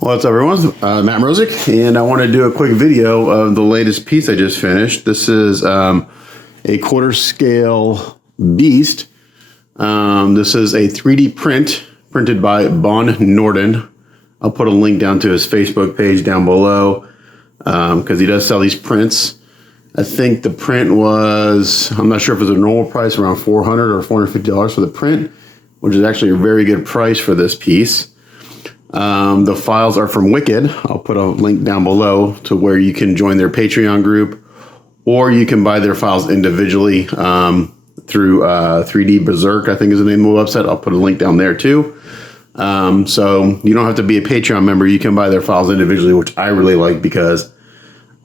What's up, everyone? Matt Mrozek, and I want to do a quick video of the latest piece I just finished. This is a quarter scale beast. This is a 3D print printed by Bonn Nordin. I'll put a link down to his Facebook page down below because he does sell these prints. I think the print was, I'm not sure if it was a normal price, around $400 or $450 for the print, which is actually a very good price for this piece. The files are from Wicked. I'll put a link down below to where you can join their Patreon group, or you can buy their files individually through 3D Berserk, I think is the name of the website. I'll put a link down there too. So you don't have to be a Patreon member. You can buy their files individually, which I really like because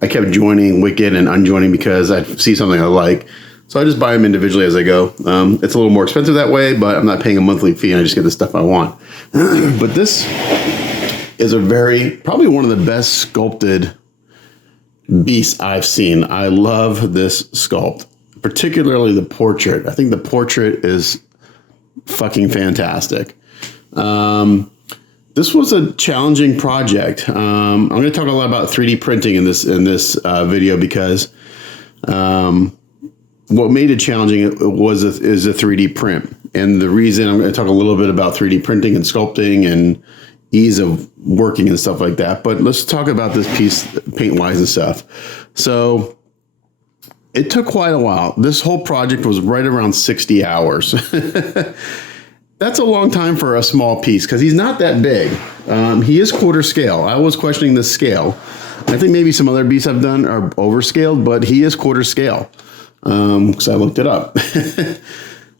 I kept joining Wicked and unjoining because I see something I like. So I just buy them individually as I go. It's a little more expensive that way, but I'm not paying a monthly fee and I just get the stuff I want. But this is probably one of the best sculpted beasts I've seen. I love this sculpt, particularly the portrait. I think the portrait is fucking fantastic. This was a challenging project. I'm going to talk a lot about 3D printing in this video because what made it challenging is a 3D print. And the reason I'm going to talk a little bit about 3D printing and sculpting and ease of working and stuff like that. But let's talk about this piece paint-wise and stuff. So it took quite a while. This whole project was right around 60 hours. That's a long time for a small piece because he's not that big. He is quarter scale. I was questioning the scale. I think maybe some other beasts I've done are overscaled, but he is quarter scale. Because I looked it up.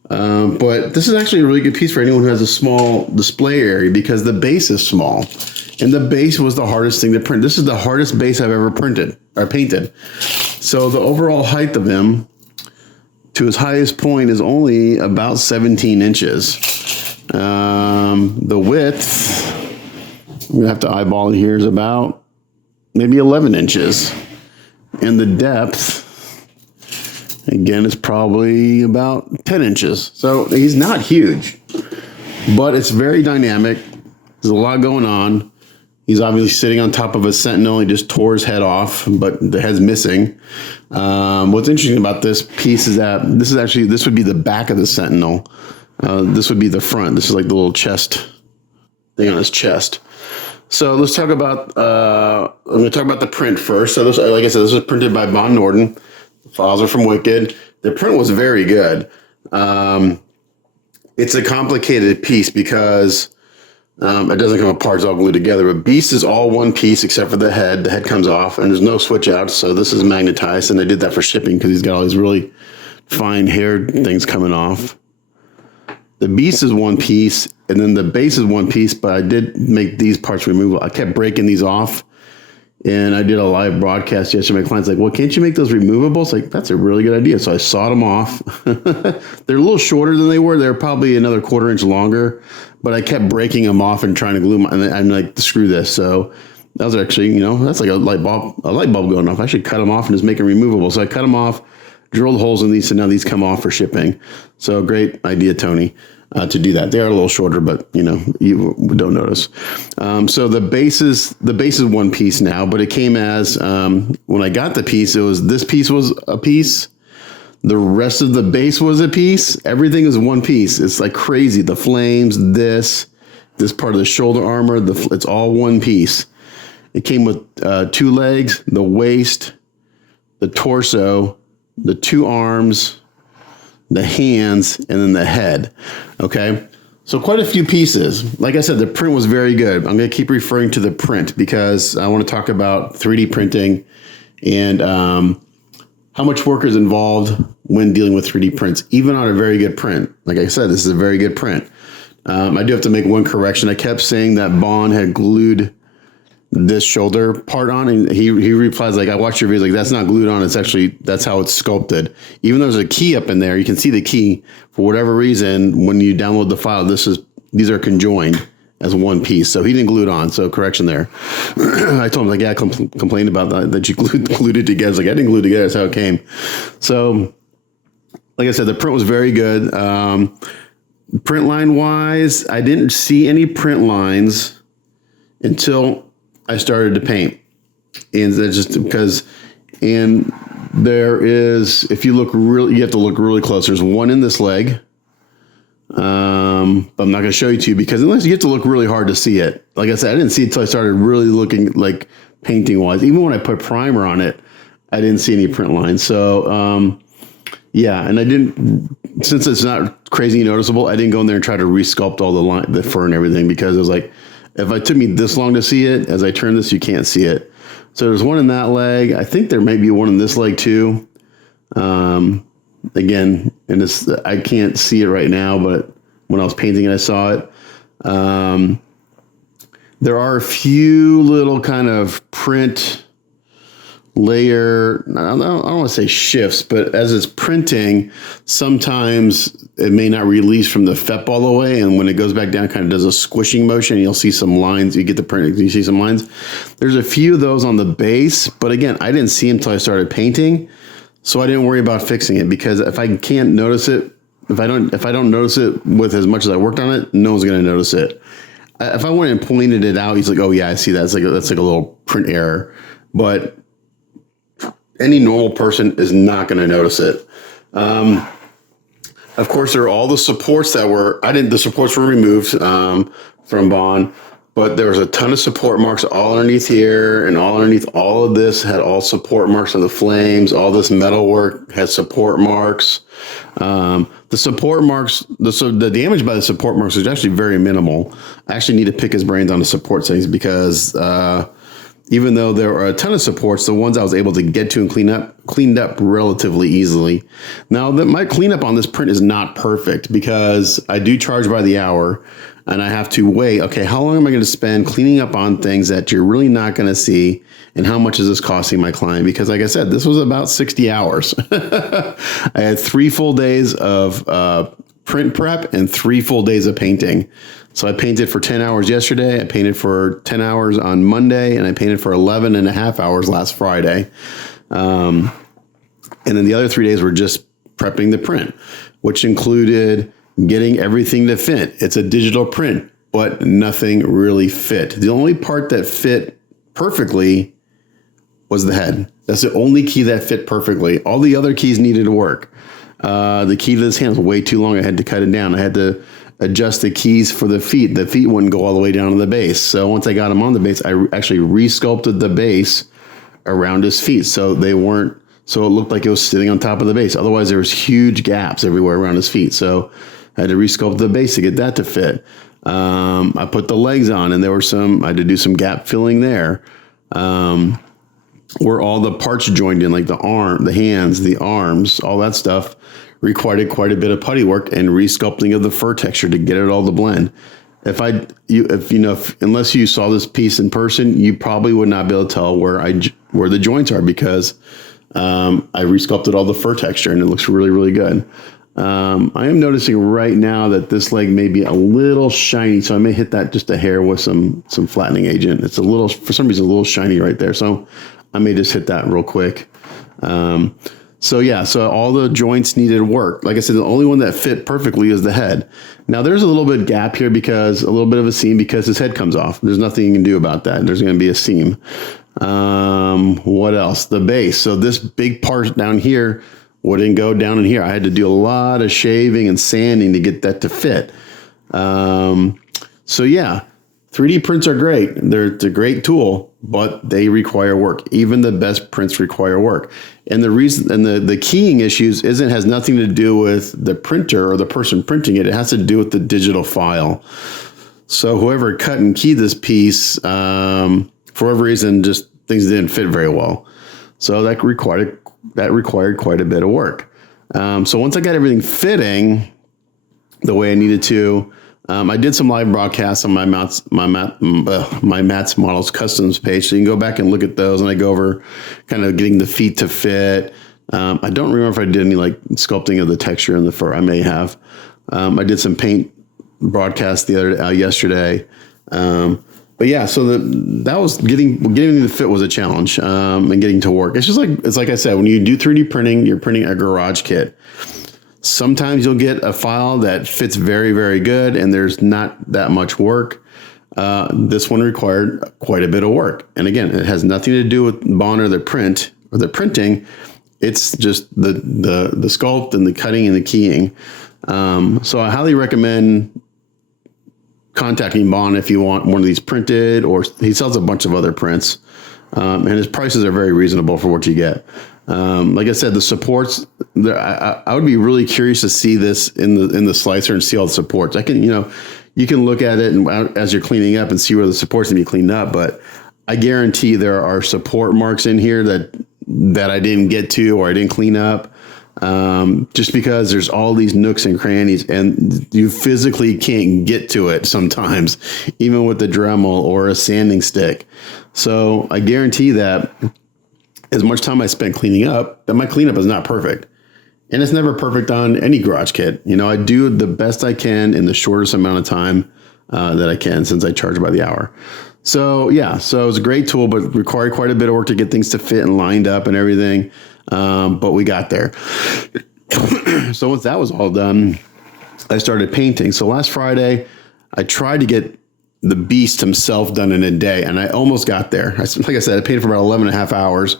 But this is actually a really good piece for anyone who has a small display area because the base is small. And the base was the hardest thing to print. This is the hardest base I've ever printed or painted. So the overall height of him to his highest point is only about 17 inches. The width, I'm going to have to eyeball it here, is about maybe 11 inches. And the depth, again, it's probably about 10 inches. So he's not huge, but it's very dynamic. There's a lot going on. He's obviously sitting on top of a sentinel. He just tore his head off, but the head's missing. What's interesting about this piece is that this would be the back of the sentinel. This would be the front. This is like the little chest thing on his chest. So let's talk about, I'm going to talk about the print first. So this, like I said, this was printed by Bonn Nordin. The files are from Wicked. The print was very good. It's a complicated piece because it doesn't come apart. It's all glued together. But Beast is all one piece except for the head. The head comes off and there's no switch out. So this is magnetized. And they did that for shipping because he's got all these really fine hair things coming off. The Beast is one piece and then the base is one piece. But I did make these parts removable. I kept breaking these off. And I did a live broadcast yesterday. My client's like, well, can't you make those removable? It's like, that's a really good idea. So I sawed them off. They're a little shorter than they were. They're probably another quarter inch longer. But I kept breaking them off and trying to glue them. And I'm like, screw this. So that was actually, that's like a light bulb going off. I should cut them off and just make them removable. So I cut them off, drilled holes in these, and now these come off for shipping. So great idea, Tony. To do that. They are a little shorter, but you don't notice. So the base is one piece now, but it came as when I got the piece, this piece was a piece. The rest of the base was a piece. Everything is one piece. It's like crazy. The flames, this part of the shoulder armor, it's all one piece. It came with 2 legs, the waist, the torso, the 2 arms, the hands, and then the head. Okay. So quite a few pieces. Like I said, the print was very good. I'm going to keep referring to the print because I want to talk about 3D printing and how much work is involved when dealing with 3D prints, even on a very good print. Like I said, this is a very good print. I do have to make one correction. I kept saying that Bonn had glued this shoulder part on, and he replies like, I watched your video, like that's not glued on, it's actually, that's how it's sculpted. Even though there's a key up in there, you can see the key. For whatever reason, when you download the file, these are conjoined as one piece. So he didn't glue it on, so correction there. I told him, like, yeah, I complained about that you glued it together. It's like, I didn't glue it together, that's how it came. So like I said, the print was very good. Print line wise, I didn't see any print lines until I started to paint. And that's just because, and there is, if you look really, you have to look really close. There's one in this leg. But I'm not going to show you to you because unless you have to look really hard to see it. Like I said, I didn't see it until I started really looking like painting wise. Even when I put primer on it, I didn't see any print lines. So, yeah. And I didn't, since it's not crazy noticeable, I didn't go in there and try to resculpt all the fur and everything because it was like, if it took me this long to see it, as I turn this, you can't see it. So there's one in that leg. I think there may be one in this leg too. Again, and it's, I can't see it right now, but when I was painting it, I saw it. There are a few little kind of print layer, I don't want to say shifts, but as it's printing, sometimes it may not release from the FEP all the way. And when it goes back down, it kind of does a squishing motion. You'll see some lines. You get the print, you see some lines. There's a few of those on the base, but again, I didn't see them until I started painting. So I didn't worry about fixing it because if I can't notice it, if I don't notice it with as much as I worked on it, no one's going to notice it. If I went and pointed it out, he's like, "Oh yeah, I see that. That's like a little print error." But any normal person is not going to notice it. Of course, there are all the supports the supports were removed from Bonn. But there was a ton of support marks all underneath here and all underneath all of this had all support marks of the flames. All this metal work had support marks. The support marks, the damage by the support marks was actually very minimal. I actually need to pick his brains on the support settings because even though there are a ton of supports, the ones I was able to get to and cleaned up relatively easily. Now, my cleanup on this print is not perfect because I do charge by the hour. And I have to weigh, okay, how long am I going to spend cleaning up on things that you're really not going to see? And how much is this costing my client? Because like I said, this was about 60 hours. I had 3 full days of print prep and 3 full days of painting. So I painted for 10 hours yesterday. I painted for 10 hours on Monday. And I painted for 11 and a half hours last Friday. And then the other 3 days were just prepping the print, which included getting everything to fit. It's a digital print, but nothing really fit. The only part that fit perfectly was the head. That's the only key that fit perfectly. All the other keys needed to work. The key to this hand was way too long. I had to cut it down. I had to adjust the keys for the feet. The feet wouldn't go all the way down to the base. So once I got them on the base, I actually resculpted the base around his feet. So it looked like it was sitting on top of the base. Otherwise there was huge gaps everywhere around his feet. So I had to resculpt the base to get that to fit. I put the legs on and I had to do some gap filling there. Where all the parts joined in, like the arm, the hands, the arms, all that stuff required quite a bit of putty work and resculpting of the fur texture to get it all to blend. Unless you saw this piece in person, you probably would not be able to tell where the joints are because I resculpted all the fur texture and it looks really, really good. I am noticing right now that this leg may be a little shiny, so I may hit that just a hair with some flattening agent. It's for some reason, a little shiny right there. So I may just hit that real quick. So all the joints needed work. Like I said, the only one that fit perfectly is the head. Now there's a little bit gap here a little bit of a seam because his head comes off. There's nothing you can do about that. There's going to be a seam. What else? The base. So this big part down here wouldn't go down in here. I had to do a lot of shaving and sanding to get that to fit. 3D prints are great. It's a great tool, but they require work. Even the best prints require work. And the reason, and the keying issues has nothing to do with the printer or the person printing it. It has to do with the digital file. So whoever cut and keyed this piece, for whatever reason, just things didn't fit very well. So that required quite a bit of work. So once I got everything fitting the way I needed to, I did some live broadcasts on my Mats Models Customs page. So you can go back and look at those, and I go over kind of getting the feet to fit. I don't remember if I did any like sculpting of the texture in the fur. I may have. I did some paint broadcast yesterday. But yeah, so that was getting the fit was a challenge, and getting to work. It's like I said, when you do 3D printing, you're printing a garage kit. Sometimes you'll get a file that fits very, very good and there's not that much work. This one required quite a bit of work. And again, it has nothing to do with Bonn or the print or the printing. It's just the sculpt and the cutting and the keying. So I highly recommend contacting Bonn if you want one of these printed, or he sells a bunch of other prints. And his prices are very reasonable for what you get. Like I said, the supports, I would be really curious to see this in the slicer and see all the supports. You can look at it and as you're cleaning up and see where the supports need to be cleaned up, but I guarantee there are support marks in here that I didn't get to or I didn't clean up. Just because there's all these nooks and crannies and you physically can't get to it sometimes, even with the Dremel or a sanding stick. So I guarantee that as much time I spent cleaning up, that my cleanup is not perfect. And it's never perfect on any garage kit. I do the best I can in the shortest amount of time that I can, since I charge by the hour. So yeah, so it was a great tool, but required quite a bit of work to get things to fit and lined up and everything. But we got there. So once that was all done, I started painting. So last Friday, I tried to get the beast himself done in a day, and I almost got there. Like I said, I painted for about 11 and a half hours,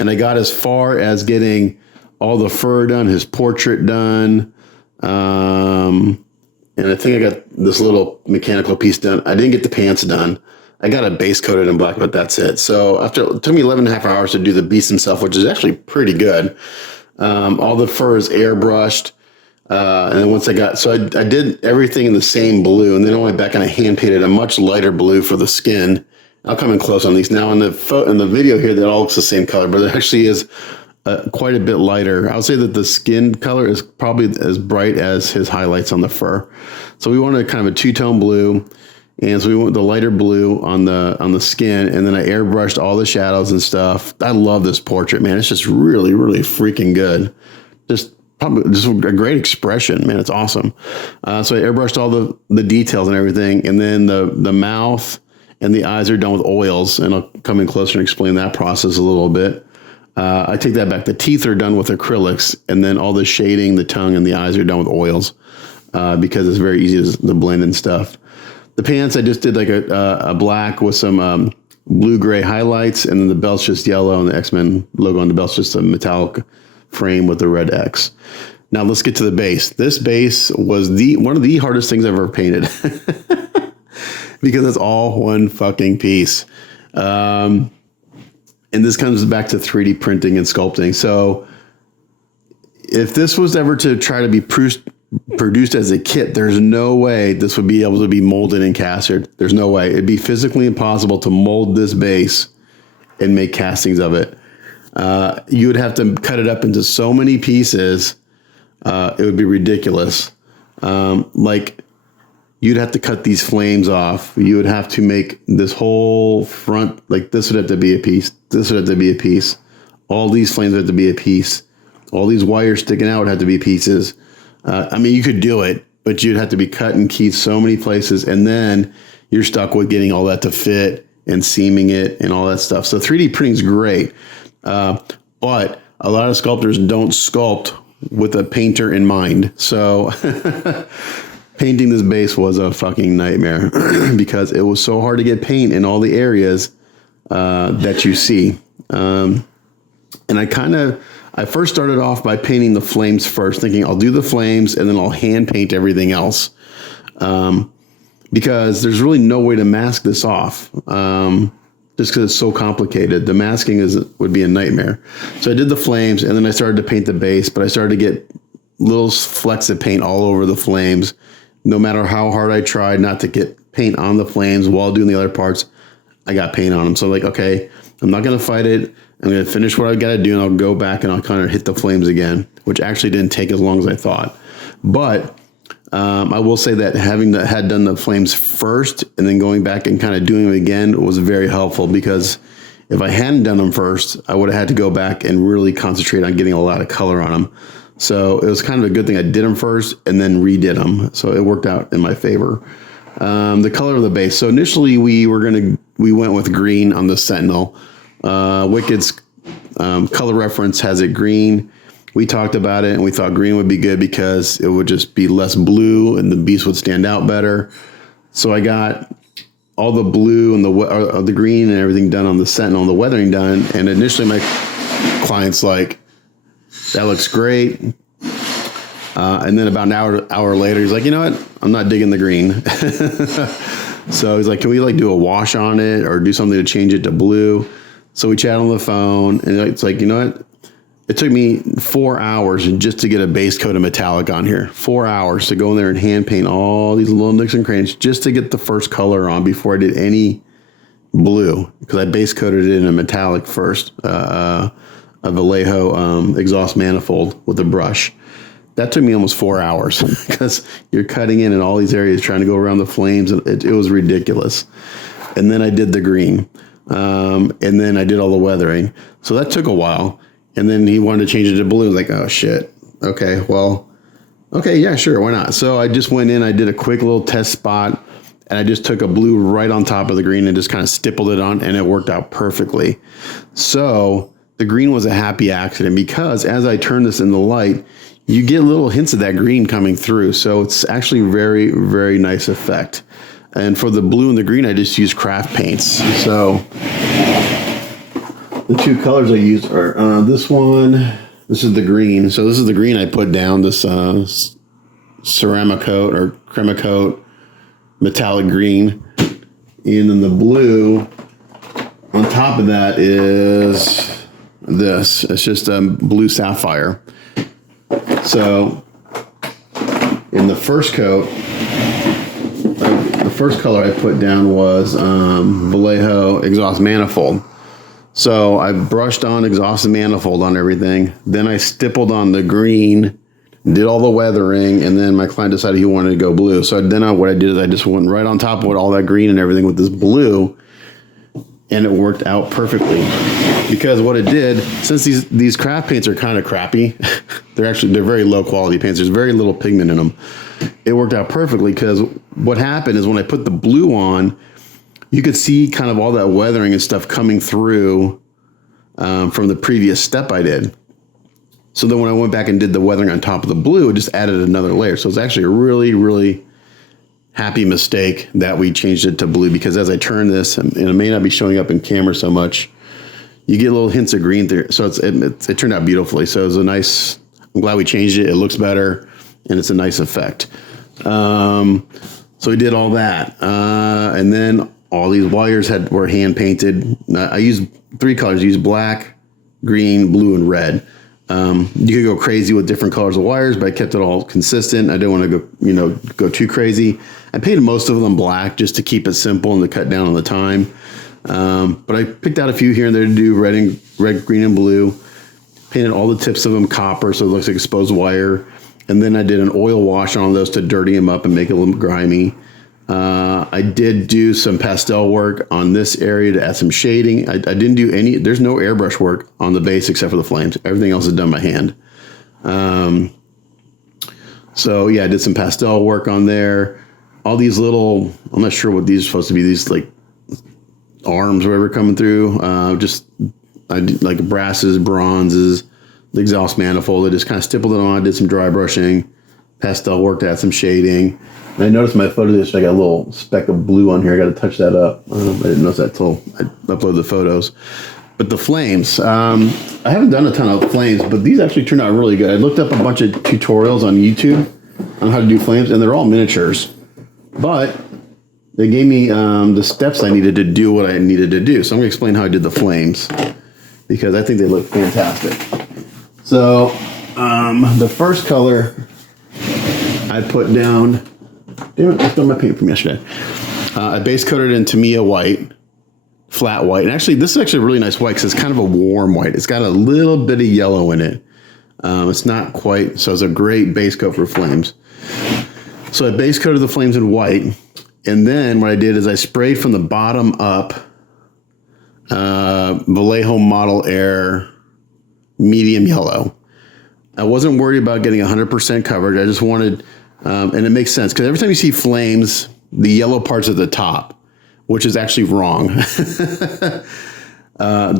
and I got as far as getting all the fur done, his portrait done. And I think I got this little mechanical piece done. I didn't get the pants done. I got a base coated in black, but that's it. So it took me 11 and a half hours to do the beast himself, which is actually pretty good. All the fur is airbrushed. And then once I did everything in the same blue, and then I went back and I hand painted a much lighter blue for the skin. I'll come in close on these. Now in the video here, that all looks the same color, but it actually is quite a bit lighter. I would say that the skin color is probably as bright as his highlights on the fur. So we wanted kind of a two-tone blue. And so we went with the lighter blue on the skin, and then I airbrushed all the shadows and stuff. I love this portrait, man. It's just really, really freaking good. Just a great expression, man. It's awesome. So I airbrushed all the details and everything, and then the mouth and the eyes are done with oils, and I'll come in closer and explain that process a little bit. I take that back. The teeth are done with acrylics, and then all the shading, the tongue, and the eyes are done with oils because it's very easy to blend and stuff. The pants, I just did like a black with some blue-gray highlights, and then the belt's just yellow, and the X-Men logo on the belt's just a metallic frame with the red X. Now let's get to the base. This base was one of the hardest things I've ever painted because it's all one fucking piece. And this comes back to 3D printing and sculpting. So if this was ever to try to be produced as a kit, there's no way this would be able to be molded and casted. There's no way. It'd be physically impossible to mold this base and make castings of it. You would have to cut it up into so many pieces. It would be ridiculous. Like you'd have to cut these flames off. You would have to make this whole front, like this would have to be a piece. This would have to be a piece. All these flames would have to be a piece. All these wires sticking out would have to be pieces. You could do it, but you'd have to be cut and keyed so many places, and then you're stuck with getting all that to fit and seaming it and all that stuff. So 3D printing is great, but a lot of sculptors don't sculpt with a painter in mind. So painting this base was a fucking nightmare because it was so hard to get paint in all the areas that you see. And I first started off by painting the flames first, thinking I'll do the flames and then I'll hand paint everything else. Because there's really no way to mask this off. Just because it's so complicated. The masking would be a nightmare. So I did the flames and then I started to paint the base, but I started to get little flecks of paint all over the flames. No matter how hard I tried not to get paint on the flames while doing the other parts, I got paint on them. So like, okay, I'm not going to fight it. I'm going to finish what I got to do, and I'll go back and I'll kind of hit the flames again, which actually didn't take as long as I thought. But I will say that had done the flames first and then going back and kind of doing them again was very helpful, because if I hadn't done them first, I would have had to go back and really concentrate on getting a lot of color on them. So it was kind of a good thing I did them first and then redid them. So it worked out in my favor. The color of the base. So initially we went with green on the Sentinel. Wicked's color reference has it green. We talked about it and we thought green would be good because it would just be less blue and the beast would stand out better. So I got all the blue and the green and everything done on the Sentinel and the weathering done. And initially my client's like, that looks great. And then about an hour later, he's like, you know what? I'm not digging the green. So he's like, can we like do a wash on it or do something to change it to blue? So we chat on the phone, and it's like, you know what? It took me 4 hours just to get a base coat of metallic on here. 4 hours to go in there and hand paint all these little nooks and crannies just to get the first color on before I did any blue, because I base coated it in a metallic first, a Vallejo exhaust manifold with a brush. That took me almost 4 hours because you're cutting in all these areas trying to go around the flames, and it was ridiculous. And then I did the green, and then I did all the weathering. So that took a while. And then he wanted to change it to blue. I was like, oh, shit. Okay, well, okay, yeah, sure, why not? So I just went in, I did a quick little test spot, and I just took a blue right on top of the green and just kind of stippled it on, and it worked out perfectly. So the green was a happy accident because as I turn this in the light, you get little hints of that green coming through. So it's actually very, very nice effect. And for the blue and the green, I just use craft paints. So the two colors I use are this one. This is the green. So this is the green I put down, this ceramic coat or crema coat, metallic green. And then the blue on top of that is this. It's just a blue sapphire. So in the first coat, the first color I put down was Vallejo exhaust manifold. So I brushed on exhaust manifold on everything. Then I stippled on the green, did all the weathering, and then my client decided he wanted to go blue. So then what I did is I just went right on top of all that green and everything with this blue, and it worked out perfectly. Because what it did, since these craft paints are kind of crappy, they're very low quality paints. There's very little pigment in them. It worked out perfectly because what happened is when I put the blue on, you could see kind of all that weathering and stuff coming through from the previous step I did. So then when I went back and did the weathering on top of the blue, it just added another layer. So it's actually a really, really happy mistake that we changed it to blue, because as I turn this, and it may not be showing up in camera so much, you get little hints of green there. So it turned out beautifully. So it was I'm glad we changed it. It looks better, and it's a nice effect. So we did all that. And then all these wires were hand painted. I used 3 colors. I used black, green, blue, and red. You could go crazy with different colors of wires, but I kept it all consistent. I didn't want to go too crazy. I painted most of them black just to keep it simple and to cut down on the time. But I picked out a few here and there to do red, green, and blue. Painted all the tips of them copper, so it looks like exposed wire. And then I did an oil wash on those to dirty them up and make it a little grimy. I did do some pastel work on this area to add some shading. I didn't do there's no airbrush work on the base except for the flames. Everything else is done by hand. So yeah, I did some pastel work on there. All these little, I'm not sure what these are supposed to be, these like arms or whatever coming through. I did like brasses, bronzes, the exhaust manifold. I just kind of stippled it on, did some dry brushing, pastel work to add some shading. And I noticed my photo dish, I got a little speck of blue on here. I got to touch that up. I didn't notice that till I uploaded the photos. But the flames, I haven't done a ton of flames, but these actually turned out really good. I looked up a bunch of tutorials on YouTube on how to do flames, and they're all miniatures. But they gave me the steps I needed to do what I needed to do. So I'm going to explain how I did the flames, because I think they look fantastic. So the first color I put down, damn it, I stole my paint from yesterday. I base coated it in Tamiya white, flat white. And actually, this is actually a really nice white because it's kind of a warm white. It's got a little bit of yellow in it. It's not quite, so it's a great base coat for flames. So I base coated the flames in white. And then what I did is I sprayed from the bottom up Vallejo Model Air medium yellow. I wasn't worried about getting 100% coverage. I just wanted, and it makes sense because every time you see flames, the yellow part's at the top, which is actually wrong. The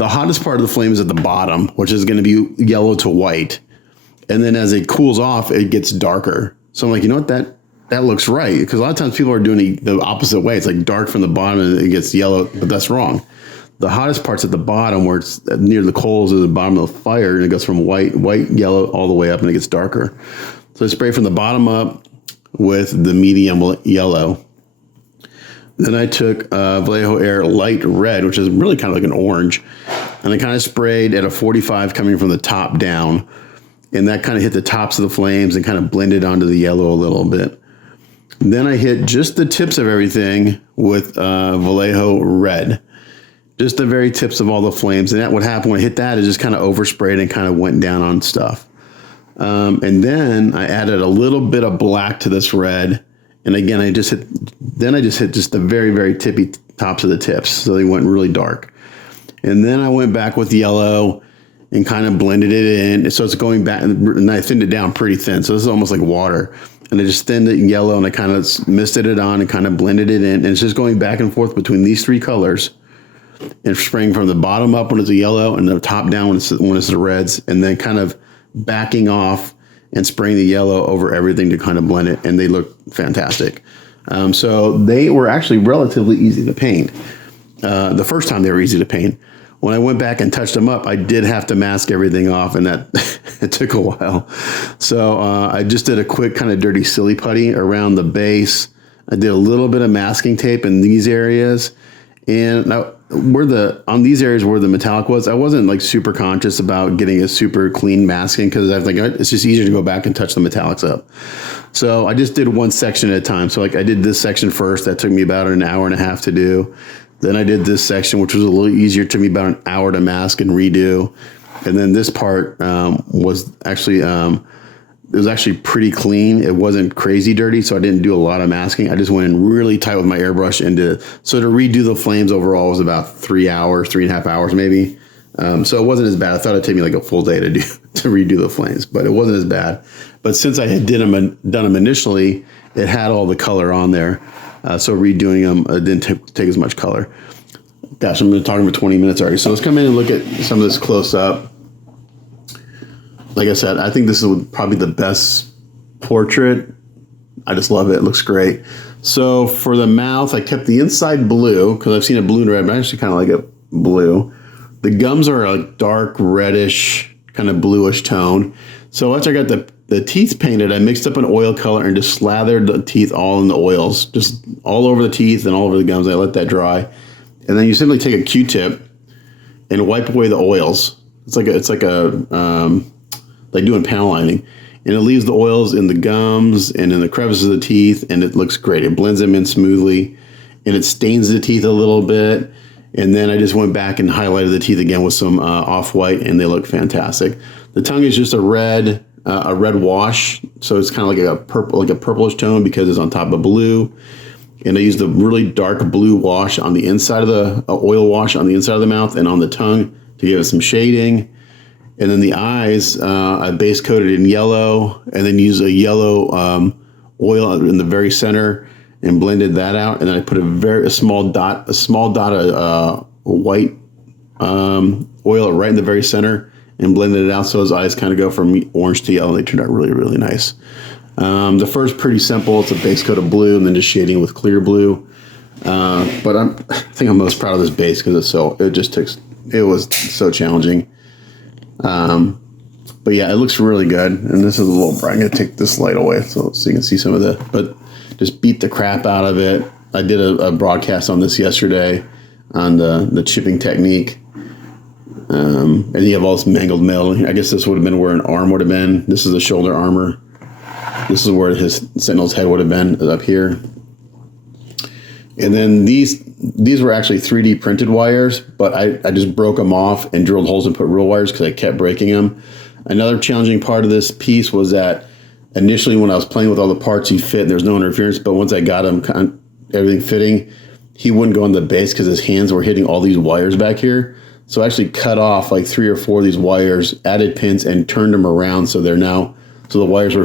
hottest part of the flame is at the bottom, which is going to be yellow to white. And then as it cools off, it gets darker. So I'm like, you know what, that looks right. Because a lot of times people are doing the opposite way. It's like dark from the bottom and it gets yellow, but that's wrong. The hottest part's at the bottom where it's near the coals at the bottom of the fire, and it goes from white, yellow, all the way up, and it gets darker. So I spray from the bottom up with the medium yellow. Then I took Vallejo Air Light Red, which is really kind of like an orange, and I kind of sprayed at a 45 coming from the top down, and that kind of hit the tops of the flames and kind of blended onto the yellow a little bit. And then I hit just the tips of everything with Vallejo Red. Just the very tips of all the flames. And that what happened when I hit that, it just kind of oversprayed and kind of went down on stuff. And then I added a little bit of black to this red. And again, I just hit just the very, very tippy tops of the tips. So they went really dark. And then I went back with yellow and kind of blended it in. So it's going back, and I thinned it down pretty thin. So this is almost like water. And I just thinned it in yellow, and I kind of misted it on and kind of blended it in. And it's just going back and forth between these three colors, and spraying from the bottom up when it's a yellow and the top down when it's the reds, and then kind of backing off and spraying the yellow over everything to kind of blend it, and they look fantastic. So they were actually relatively easy to paint. The first time they were easy to paint. When I went back and touched them up, I did have to mask everything off, and that it took a while. So I just did a quick kind of dirty silly putty around the base. I did a little bit of masking tape in these areas. And now, on these areas where the metallic was, I wasn't like super conscious about getting a super clean masking, because I think it's just easier to go back and touch the metallics up. So I just did one section at a time. So like I did this section first. That took me about an hour and a half to do. Then I did this section, which was a little easier. It took me about an hour to mask and redo. And then this part was actually it was actually pretty clean. It wasn't crazy dirty, so I didn't do a lot of masking. I just went in really tight with my airbrush and did. So to redo the flames overall was about 3 hours, 3.5 hours maybe. So it wasn't as bad. I thought it'd take me like a full day to redo the flames, but it wasn't as bad. But since I had done them initially, it had all the color on there. So redoing them didn't take as much color. Gosh, I'm talking for 20 minutes already. So let's come in and look at some of this close up. Like I said, I think this is probably the best portrait. I just love it. It looks great. So for the mouth, I kept the inside blue because I've seen it blue and red, but I actually kind of like it blue. The gums are a dark reddish, kind of bluish tone. So once I got the teeth painted, I mixed up an oil color and just slathered the teeth all in the oils, just all over the teeth and all over the gums. I let that dry. And then you simply take a Q-tip and wipe away the oils. It's like doing panel lining, and it leaves the oils in the gums and in the crevices of the teeth, and it looks great. It blends them in smoothly, and it stains the teeth a little bit. And then I just went back and highlighted the teeth again with some off-white, and they look fantastic. The tongue is just a red wash, so it's kind of like a purplish tone because it's on top of blue. And I used the really dark blue wash on the inside of the oil wash on the inside of the mouth and on the tongue to give it some shading. And then the eyes, I base coated in yellow, and then used a yellow oil in the very center and blended that out. And then I put a small dot of white oil right in the very center and blended it out so his eyes kind of go from orange to yellow. And they turned out really, really nice. The first pretty simple. It's a base coat of blue and then just shading with clear blue. But I think I'm most proud of this base because it was so challenging. But yeah, it looks really good. And this is a little bright. I'm going to take this light away so you can see some of but just beat the crap out of it. I did a broadcast on this yesterday on the chipping technique. And you have all this mangled metal. I guess this would have been where an arm would have been. This is the shoulder armor. This is where his Sentinel's head would have been, up here. And then these were actually 3D printed wires, but I just broke them off and drilled holes and put real wires because I kept breaking them. Another challenging part of this piece was that initially when I was playing with all the parts, he fit, there's no interference, but once I got him, everything fitting, he wouldn't go on the base because his hands were hitting all these wires back here. So I actually cut off like 3 or 4 of these wires, added pins, and turned them around so the wires were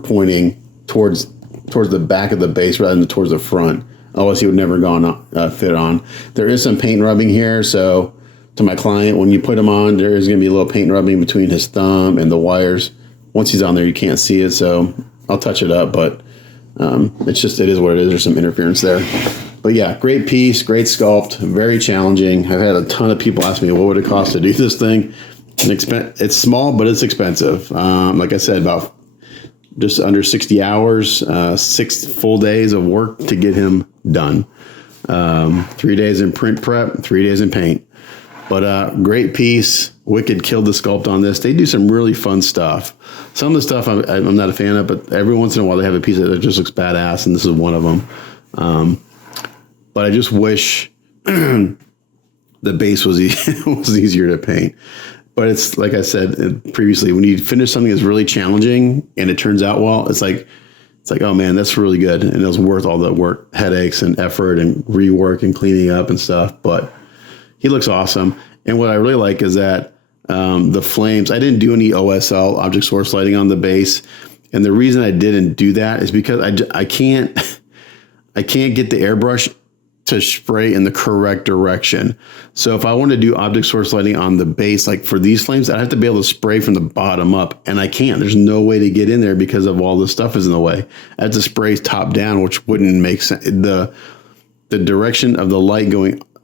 pointing towards the back of the base rather than towards the front. Otherwise, he would never fit on. There is some paint rubbing here, so to my client, when you put him on, there is going to be a little paint rubbing between his thumb and the wires. Once he's on there, you can't see it, so I'll touch it up, but It is what it is. There's some interference there. But yeah, great piece, great sculpt, very challenging. I've had a ton of people ask me, what would it cost to do this thing? It's small, but it's expensive. Like I said, about just under 60 hours, 6 full days of work to get him done. 3 days in print prep, 3 days in paint. But great piece. Wicked killed the sculpt on this. They do some really fun stuff. Some of the stuff I'm not a fan of, but every once in a while they have a piece that just looks badass, and this is one of them. But I just wish the base was was easier to paint. But it's like I said previously, when you finish something that's really challenging and it turns out well, it's like, oh man, that's really good, and it was worth all the work, headaches, and effort, and rework, and cleaning up and stuff. But he looks awesome. And what I really like is that the flames, I didn't do any OSL, object source lighting, on the base. And the reason I didn't do that is because I can't get the airbrush to spray in the correct direction. So if I want to do object source lighting on the base, like for these flames, I have to be able to spray from the bottom up, and I can't. There's no way to get in there because of all the stuff is in the way. I have to spray top down, which wouldn't make sense. The direction of the light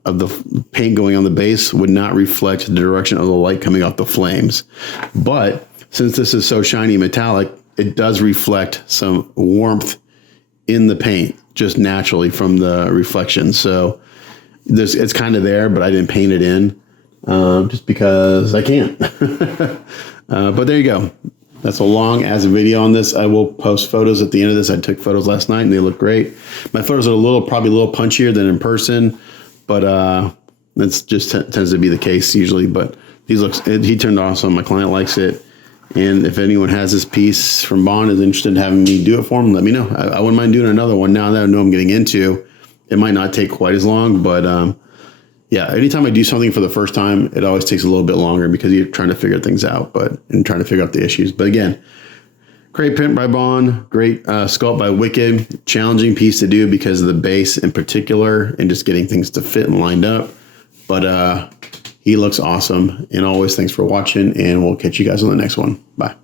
of the paint going on the base would not reflect the direction of the light coming off the flames. But since this is so shiny metallic, it does reflect some warmth in the paint just naturally from the reflection. So it's kind of there, but I didn't paint it in just because I can't. But there you go. That's a long ass video on this. I will post photos at the end of this. I took photos last night and they look great. My photos are probably a little punchier than in person, but that's just tends to be the case usually. But he turned awesome. My client likes it. And if anyone has this piece from Bonn is interested in having me do it for them, let me know. I wouldn't mind doing another one now that I know I'm getting into. It might not take quite as long, but yeah, anytime I do something for the first time, it always takes a little bit longer because you're trying to figure things out, and trying to figure out the issues. But again, great print by Bonn, great sculpt by Wicked, challenging piece to do because of the base in particular and just getting things to fit and lined up. But he looks awesome. And always thanks for watching, and we'll catch you guys on the next one. Bye.